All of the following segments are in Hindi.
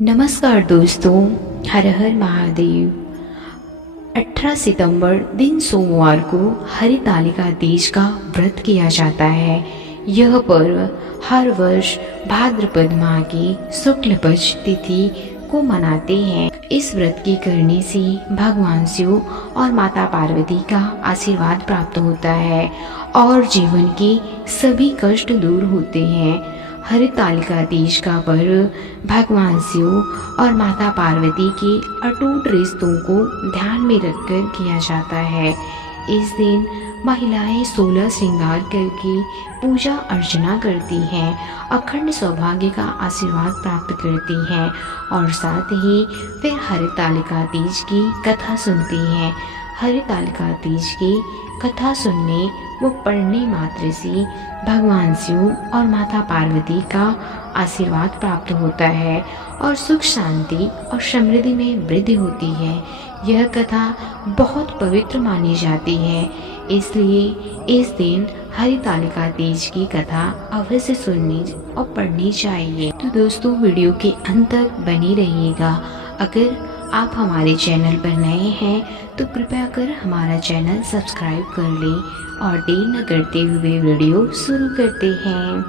नमस्कार दोस्तों, हर हर महादेव। 18 सितंबर दिन सोमवार को हरितालिका तीज का व्रत किया जाता है। यह पर्व हर वर्ष भाद्रपद माह की शुक्ल पक्ष तिथि को मनाते हैं। इस व्रत के करने से भगवान शिव और माता पार्वती का आशीर्वाद प्राप्त होता है और जीवन के सभी कष्ट दूर होते हैं। हरितालिका तीज का पर्व भगवान शिव और माता पार्वती के अटूट रिश्तों को ध्यान में रखकर किया जाता है। इस दिन महिलाएं 16 श्रृंगार करके पूजा अर्चना करती हैं, अखंड सौभाग्य का आशीर्वाद प्राप्त करती हैं और साथ ही फिर हरितालिका तीज की कथा सुनती हैं। हरितालिका तीज की कथा सुनने व पढ़ने मात्र से भगवान शिव और माता पार्वती का आशीर्वाद प्राप्त होता है और सुख शांति और समृद्धि में वृद्धि होती है। यह कथा बहुत पवित्र मानी जाती है, इसलिए इस दिन हरितालिका तीज की कथा अवश्य सुननी और पढ़नी चाहिए। तो दोस्तों, वीडियो के अंत तक बनी रहिएगा। अगर आप हमारे चैनल पर नए हैं तो कृपया कर हमारा चैनल सब्सक्राइब कर लें और देर न करते हुए वीडियो शुरू करते हैं।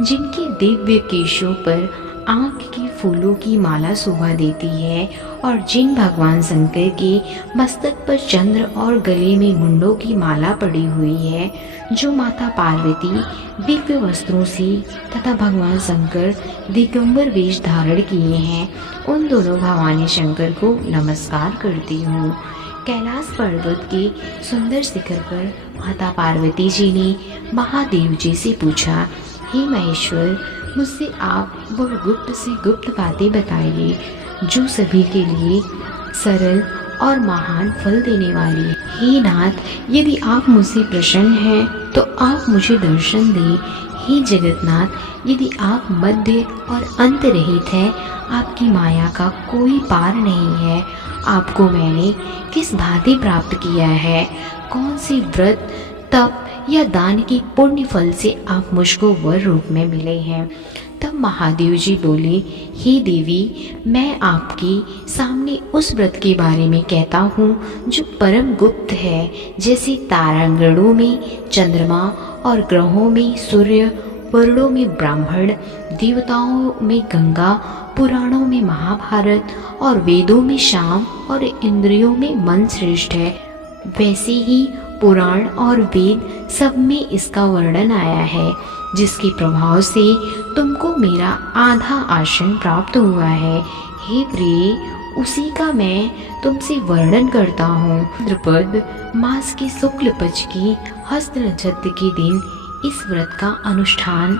जिनके दिव्य केशों पर आँख के फूलों की माला शोभा देती है और जिन भगवान शंकर के मस्तक पर चंद्र और गले में मुंडों की माला पड़ी हुई है, जो माता पार्वती दिव्य वस्त्रों से तथा भगवान शंकर दिगंबर वेश धारण किए हैं, उन दोनों भवानी शंकर को नमस्कार करती हूँ। कैलाश पर्वत के सुंदर शिखर पर माता पार्वती जी ने महादेव जी से पूछा, हे महेश्वर, मुझसे आप वह गुप्त से गुप्त बातें बताइए जो सभी के लिए सरल और महान फल देने वाली है। हे नाथ, यदि आप मुझसे प्रसन्न हैं तो आप मुझे दर्शन दें। हे जगन्नाथ, यदि आप मध्य और अंत रहित हैं, आपकी माया का कोई पार नहीं है। आपको मैंने किस भांति प्राप्त किया है? कौन से व्रत, तप या दान के पुण्य फल से आप मुझको वर रूप में मिले हैं? तब महादेव जी बोले, हे देवी, मैं आपके सामने उस व्रत के बारे में कहता हूँ जो परम गुप्त है। जैसे तारागणों में चंद्रमा और ग्रहों में सूर्य, वर्णों में ब्राह्मण, देवताओं में गंगा, पुराणों में महाभारत और वेदों में शाम और इंद्रियों में मन श्रेष्ठ है, वैसे ही पुराण और वेद सब में इसका वर्णन आया है, जिसके प्रभाव से तुमको मेरा आधा आसन प्राप्त हुआ है। हे प्रिय, उसी का मैं तुमसे वर्णन करता हूँ। भाद्रपद मास की शुक्ल पक्ष की हस्त नक्षत्र के दिन इस व्रत का अनुष्ठान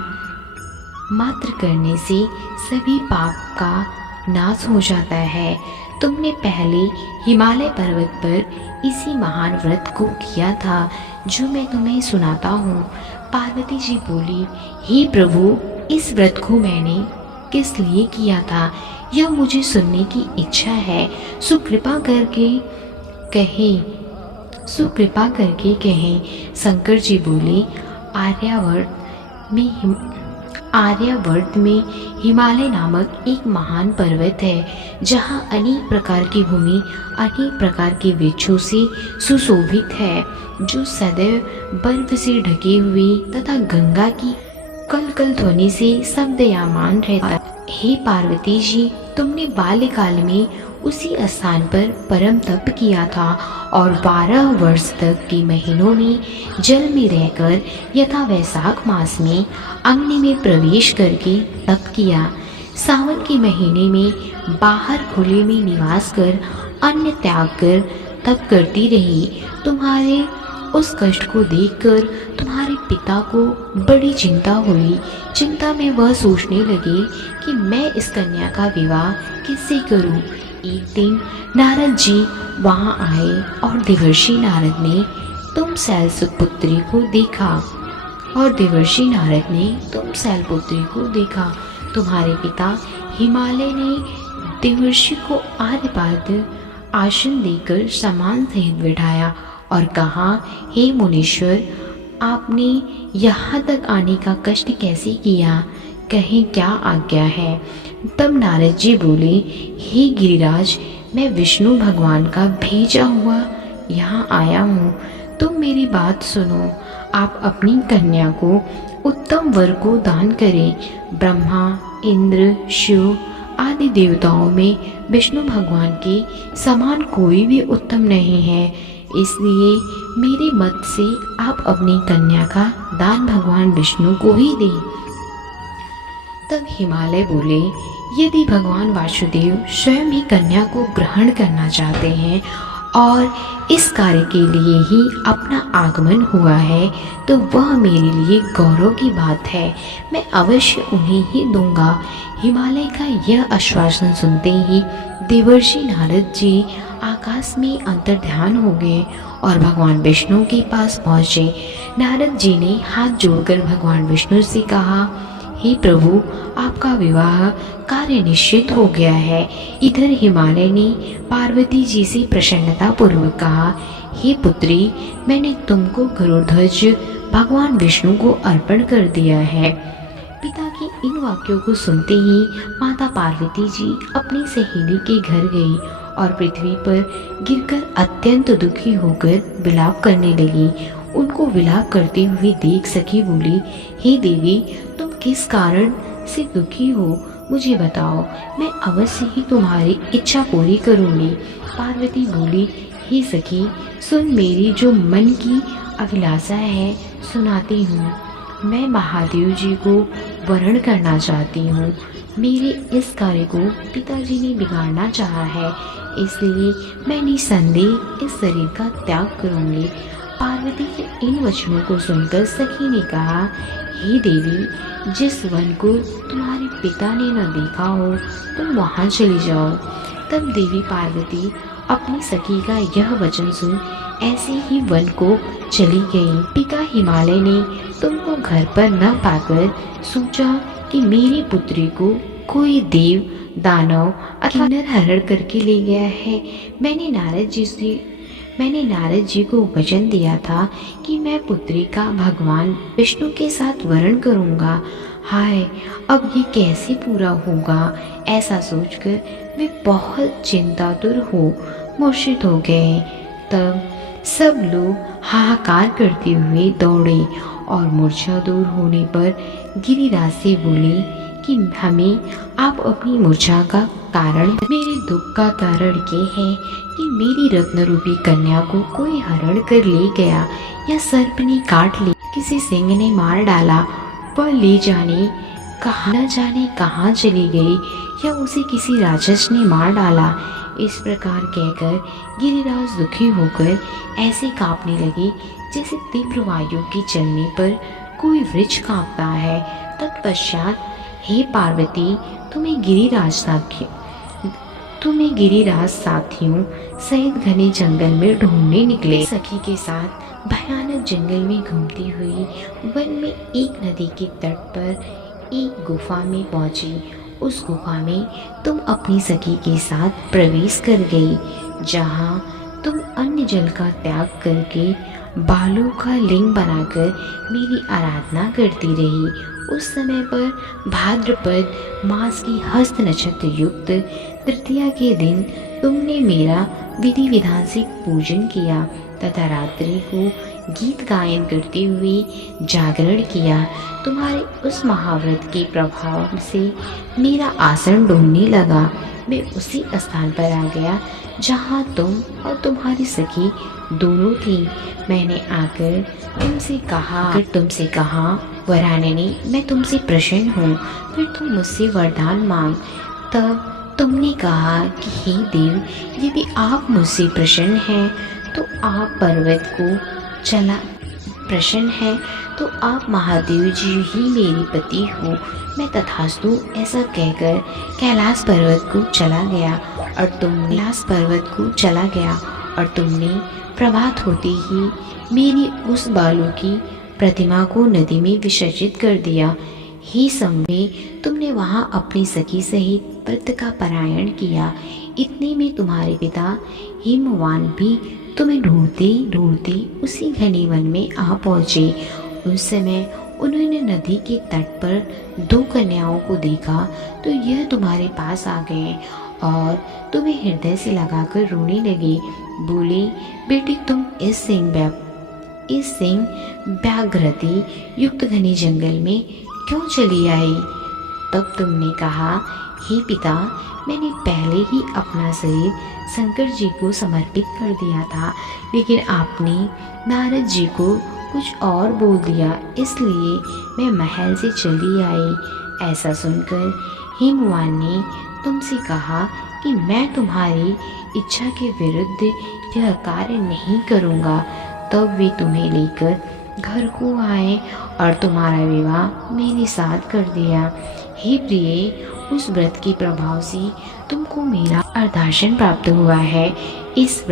मात्र करने से सभी पाप का नाश हो जाता है। तुमने पहले हिमालय पर्वत पर इसी महान व्रत को किया था, जो मैं तुम्हें सुनाता हूँ। पार्वती जी बोली, हे प्रभु, इस व्रत को मैंने किस लिए किया था, यह मुझे सुनने की इच्छा है। सुकृपा करके कहें। शंकर जी बोले, आर्यावर्त में हिमालय नामक एक महान पर्वत है, जहाँ अनेक प्रकार की भूमि अनेक प्रकार के वृक्षों से सुशोभित है, जो सदैव बर्फ से ढके हुए तथा गंगा की कल कल ध्वनि से शब्दयामान रहता है। हे पार्वती जी, तुमने बाल्यकाल में उसी स्थान पर परम तप किया था और 12 वर्ष तक के महीनों में जल में रहकर यथा वैशाख मास में अग्नि में प्रवेश करके तप किया। सावन के महीने में बाहर खुले में निवास कर अन्न त्याग कर तप करती रही। तुम्हारे उस कष्ट को देखकर तुम्हारे पिता को बड़ी चिंता हुई। चिंता में वह सोचने लगे कि मैं इस कन्या का विवाह किससे करूं। एक दिन नारद जी वहां आए और देवर्षि नारद ने तुम शैलपुत्री को देखा। तुम्हारे पिता हिमालय ने देवर्षि को आर्यपाद आसन देकर सम्मान सहित बिठाया और कहा, हे मुनीश्वर, आपने यहाँ तक आने का कष्ट कैसे किया? कहें क्या आज्ञा है? तब नारद जी बोले, हे गिरिराज, मैं विष्णु भगवान का भेजा हुआ यहाँ आया हूँ, तुम मेरी बात सुनो। आप अपनी कन्या को उत्तम वर को दान करें। ब्रह्मा, इंद्र, शिव आदि देवताओं में विष्णु भगवान के समान कोई भी उत्तम नहीं है, इसलिए मेरे मत से आप अपनी कन्या का दान भगवान विष्णु को ही दें। तब हिमालय बोले, यदि भगवान वासुदेव स्वयं ही कन्या को ग्रहण करना चाहते हैं और इस कार्य के लिए ही अपना आगमन हुआ है, तो वह मेरे लिए गौरव की बात है, मैं अवश्य उन्हें ही दूंगा। हिमालय का यह आश्वासन सुनते ही देवर्षि नारद जी आकाश में अंतर्ध्यान हो गए और भगवान विष्णु के पास पहुँचे। नारद जी ने हाथ जोड़कर भगवान विष्णु से कहा, हे प्रभु, आपका विवाह कार्य निश्चित हो गया है। इधर हिमालय ने पार्वती जी से प्रसन्नता पूर्वक कहा, हे पुत्री, मैंने तुमको गरुड़ध्वज भगवान विष्णु को अर्पण कर दिया है। पिता के इन वाक्यों को सुनते ही माता पार्वती जी अपनी सहेली के घर गई और पृथ्वी पर गिरकर अत्यंत दुखी होकर विलाप करने लगी। उनको विलाप करते हुए देख सखी बोली, हे देवी, तुम किस कारण से दुखी हो, मुझे बताओ, मैं अवश्य ही तुम्हारी इच्छा पूरी करूंगी। पार्वती बोली, हे सखी, सुन, मेरी जो मन की अभिलाषा है सुनाती हूँ। मैं महादेव जी को वरण करना चाहती हूँ। मेरे इस कार्य को पिताजी ने बिगाड़ना चाहा है, इसलिए मैं निसंदेह इस शरीर का त्याग करूँगी। पार्वती के इन वचनों को सुनकर सखी ने कहा, हे देवी, जिस वन को तुम्हारे पिता ने न देखा हो, तुम वहाँ चली जाओ। तब देवी पार्वती अपनी सखी का यह वचन सुन ऐसे ही वन को चली गई। पिता हिमालय ने तुमको घर पर न पाकर सोचा कि मेरी पुत्री को कोई देव, दानव अथवा किन्नर हरण करके ले गया है। मैंने नारद जी को वचन दिया था कि मैं पुत्री का भगवान विष्णु के साथ वरण करूंगा। हाय, अब ये कैसे पूरा होगा, ऐसा सोचकर वे बहुत चिंतातुर हो मूर्छित हो गए। तब सब लोग हाहाकार करते हुए दौड़े और मूर्छा दूर होने पर गिरिराज से बोले कि हमें आप अपनी मूर्छा का कारण, मेरे दुख का कारण ये है कि मेरी रत्न रूपी कन्या को कोई हरण कर ले गया, या सर्प ने काट ली, किसी सिंह ने मार डाला, वह ले जाने न जाने कहाँ चली गई, या उसे किसी राक्षस ने मार डाला। इस प्रकार कहकर गिरिराज दुखी होकर ऐसे कांपने लगे जैसे तीव्र वायु के चलने पर कोई वृक्ष कांपता है। तत्पश्चात, हे पार्वती, तुम्हें गिरिराज साथियों सहित घने जंगल में ढूंढने निकले। सखी के साथ भयानक जंगल में घूमती हुई वन में एक नदी के तट पर एक गुफा में पहुंची। उस गुफा में तुम अपनी सखी के साथ प्रवेश कर गई, जहां तुम अन्य जल का त्याग करके बालों का लिंग बनाकर मेरी आराधना करती रही। उस समय पर भाद्रपद मास की हस्त नक्षत्र युक्त तृतीया के दिन तुमने मेरा विधि विधान से पूजन किया तथा रात्रि को गीत गायन करते हुए जागरण किया। तुम्हारे उस महाव्रत के प्रभाव से मेरा आसन डोलने लगा। मैं उसी स्थान पर आ गया जहाँ तुम और तुम्हारी सखी दोनों थी। मैंने आकर तुमसे कहा, वराननी, मैं तुमसे प्रसन्न हूँ, फिर तुम मुझसे वरदान मांग। तब तुमने कहा कि हे देव, यदि आप मुझसे प्रसन्न हैं तो आप महादेव जी ही मेरे पति हो। मैं तथास्तु ऐसा कहकर कैलाश पर्वत को चला गया और तुमने प्रभात होते ही मेरी उस बालू की प्रतिमा को नदी में विसर्जित कर दिया। ही समय तुमने वहाँ अपनी सखी सहित व्रत का पारायण किया। इतने में तुम्हारे पिता हिमवान भी तुम्हें ढूंढते ढूंढते उसी घने वन में आ पहुँचे। उस समय उन्होंने नदी के तट पर 2 कन्याओं को देखा तो यह तुम्हारे पास आ गए और तुम्हें हृदय से लगाकर रोने लगे। बोले, बेटी तुम इस सिंह व्याघ्रति युक्त घने जंगल में क्यों चली आई? तब तुमने कहा, हे पिता, मैंने पहले ही अपना शरीर शंकर जी को समर्पित कर दिया था, लेकिन आपने नारद जी को कुछ और बोल दिया, इसलिए मैं महल से चली आई। ऐसा सुनकर हिमवान ने तुमसे कहा कि मैं तुम्हारी इच्छा के विरुद्ध यह कार्य नहीं करूँगा। तब वे तुम्हें लेकर घर को आए और तुम्हारा विवाह मेरे साथ कर दिया। हे प्रिय, उस व्रत के प्रभाव से तुमको मेरा अर्धासन प्राप्त हुआ है। इस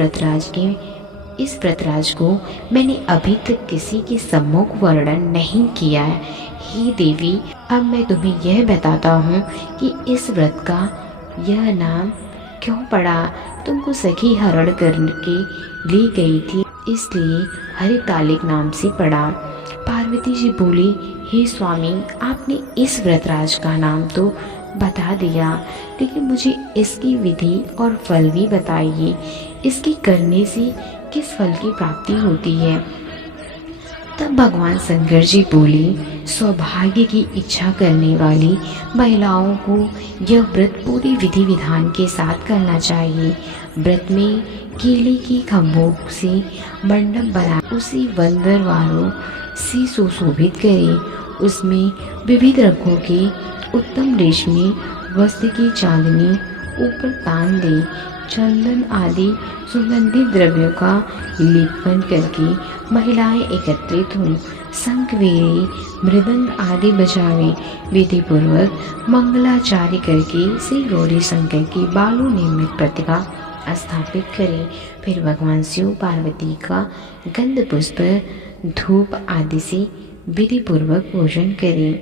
व्रतराज को मैंने अभी तक किसी के सम्मुख वर्णन नहीं किया है। हे देवी, अब मैं तुम्हें यह बताता हूँ कि इस व्रत का यह नाम क्यों पड़ा। तुमको सखी हरण करके ली गई थी, इसलिए हरितालिक नाम से पड़ा। पार्वती जी बोली, हे स्वामी, आपने इस व्रतराज का नाम तो बता दिया, लेकिन मुझे इसकी विधि और फल भी बताइए। इसके करने से किस फल की प्राप्ति होती है? तब भगवान शंकर जी बोले, सौभाग्य की इच्छा करने वाली महिलाओं को यह व्रत पूरी विधि विधान के साथ करना चाहिए। व्रत में केले की खम्भों से मंडप बना उसे बंदरवालों से सुशोभित करे। उसमें विविध रंगों के उत्तम रेशमी वस्त्र की चांदनी ऊपर तान दे। चंदन आदि सुगंधित द्रव्यों का लेपन करके महिलाएं एकत्रित हों। शंख, वेरी, मृदंग आदि बजावे। विधि पूर्वक मंगलाचार्य करके श्री गौरी शंकर की बालू निर्मित प्रतिमा स्थापित करें। फिर भगवान शिव पार्वती का गंध पुष्प धूप आदि से विधि पूर्वक पूजन करें।